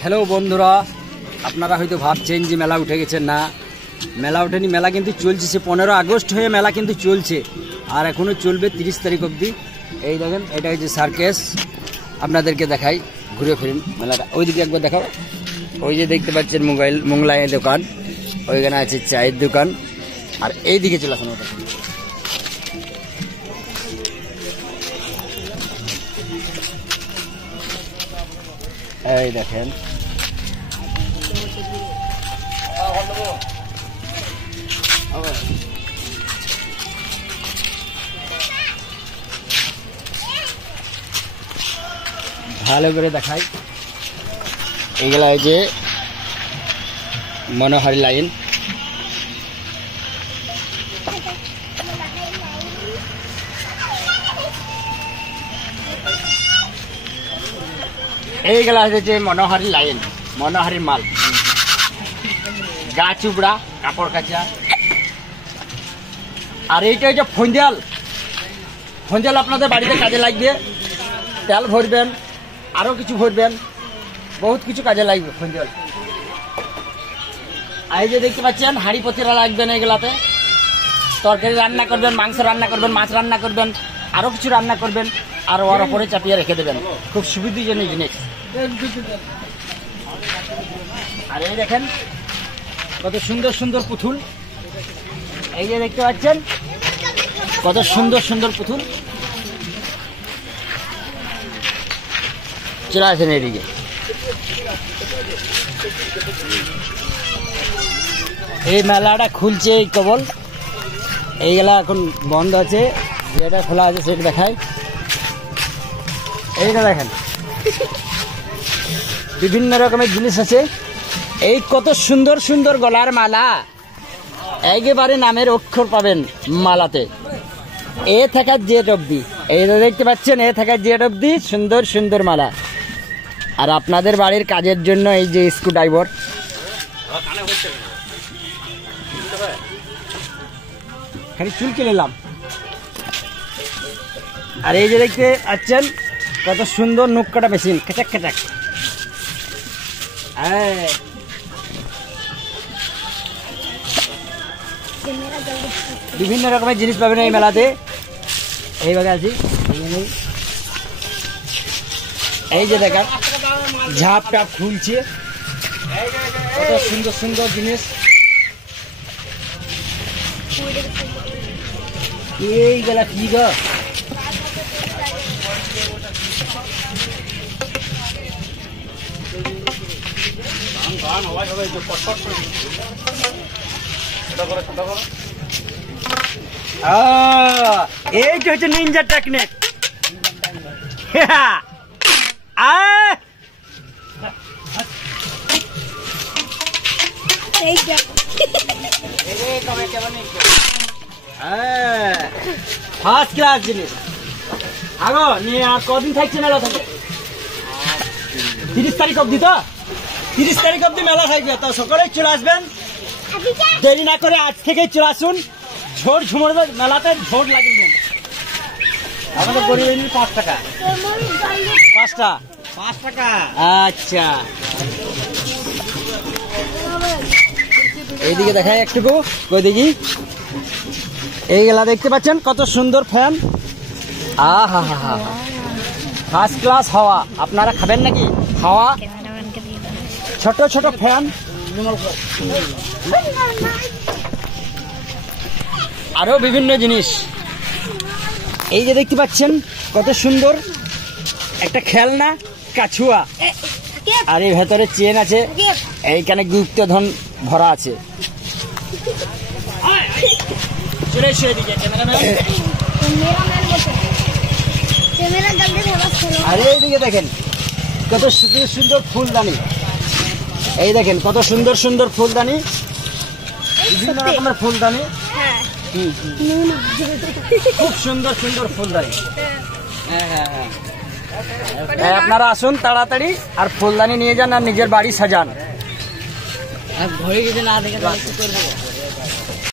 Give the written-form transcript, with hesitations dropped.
Hello বন্ধুরা, আপনারা হয়তো ভাবছেন যে মেলা উঠে গেছে। না, মেলা ওঠেনি, মেলা কিন্তু চলছে। সে 15 আগস্ট হয়ে মেলা কিন্তু চলছে আর এখনও চলবে 30 তারিখ অবধি। এই দেখেন, এটা হচ্ছে সার্কেস। আপনাদেরকে দেখাই, ঘুরে ফিরেন মেলাটা। ওইদিকে একবার দেখাও। ওই যে দেখতে পাচ্ছেন মোগলাইয়ের দোকান, ওইখানে আছে চায়ের দোকান, আর এইদিকে চলে আসুন। ওটা এই দেখেন, ভালো করে দেখাই। এইগুলা হচ্ছে মনোহারি লাইন। এইগুলা হচ্ছে মনোহারি লাইন, মনোহারির মাল, গা চুবড়া, কাপড় কাচা। আর এইটা হচ্ছে ফঞ্জাল। ফঞ্জাল আপনাদের বাড়িতে কাজে লাগবে। তেল ভরবেন, আরো কিছু ভরবেন, বহুত কিছু কাজে লাগবে ফঞ্জাল। এই যে দেখতে পাচ্ছেন হাঁড়ি পতিরা লাগবেন। এগুলাতে তরকারি রান্না করবেন, মাংস রান্না করবেন, মাছ রান্না করবেন, আরো কিছু রান্না করবেন, আর ওর ওপরে চাপিয়ে রেখে দেবেন। খুব সুবিধাজনক জিনিস। আর এই দেখেন কত সুন্দর সুন্দর পুতুল। এই যে দেখতে পাচ্ছেন কত সুন্দর সুন্দর পুতুল। চলে আসেন এদিকে। এই মেলাটা খুলছে এই কেবল, এইগুলা এখন বন্ধ আছে। যেটা খোলা আছে সেটা দেখায়। এইটা দেখেন, বিভিন্ন রকমের জিনিস আছে। এই কত সুন্দর সুন্দর গলার মালা, একেবারে নামের অক্ষর পাবেন মালাতে। এ থেকে জেড অব্দি, এই দেখতে পাচ্ছেন, এ থেকে জেড অব্দি সুন্দর সুন্দর মালা। আর আপনাদের বাড়ির কাজের জন্য এই যে স্ক্রু ড্রাইভার, খালি চুল কিনে নিলাম। আর এই যে দেখতে পাচ্ছেন কত সুন্দর নখ কাটা মেশিন, খেচাক খেচাক। বিভিন্ন রকমের জিনিস পাবেন এই মেলাতে। এইভাবে আছি। এই যে দেখেন ঝাপ টাপ খুলছে, কত সুন্দর সুন্দর জিনিস। এইগুলা কি গো? এইটা হচ্ছে নিনজা টেকনিক। ফার্স্ট ক্লাস জিনিস। আগো নিয়ে আর কদিন থাকছে মেলা থেকে? 30 তারিখ অব্দি। তো 30 তারিখ অব্দি মেলা থাকবে। তো সকলেই চলে আসবেন, দেরি না করে আজ থেকেই চলে আসুন। ঝোড় ঝুমোর মেলাতে ঝোড় লাগবেন। আমাদের গরিবের 5 টাকা। 5 টাকা। আচ্ছা, এইদিকে দেখাই একটুকু। কই দেখি, এইগুলা দেখতে পাচ্ছেন কত সুন্দর ফ্যান। আহা হা হা, ফার্স্ট ক্লাস হাওয়া। আপনারা খাবেন নাকি হাওয়া? ছোট ছোট ফ্যান, আরো বিভিন্ন জিনিস। এই যে দেখতে পাচ্ছেন কত সুন্দর একটা খেলনা কাছুয়া। আর এই ভেতরে চেন আছে, এইখানে গুপ্তধন ভরা আছে। আর এইদিকে দেখেন কত সুন্দর সুন্দর ফুলদানি। এই দেখেন কত সুন্দর সুন্দর ফুলদানি, বিভিন্ন রকমের ফুলদানি। খুব সুন্দর সুন্দর ফুলদানি। আপনারা আসুন তাড়াতাড়ি, আর ফুলদানি নিয়ে যান আর নিজের বাড়ি সাজান। ঘরে যদি না দেখে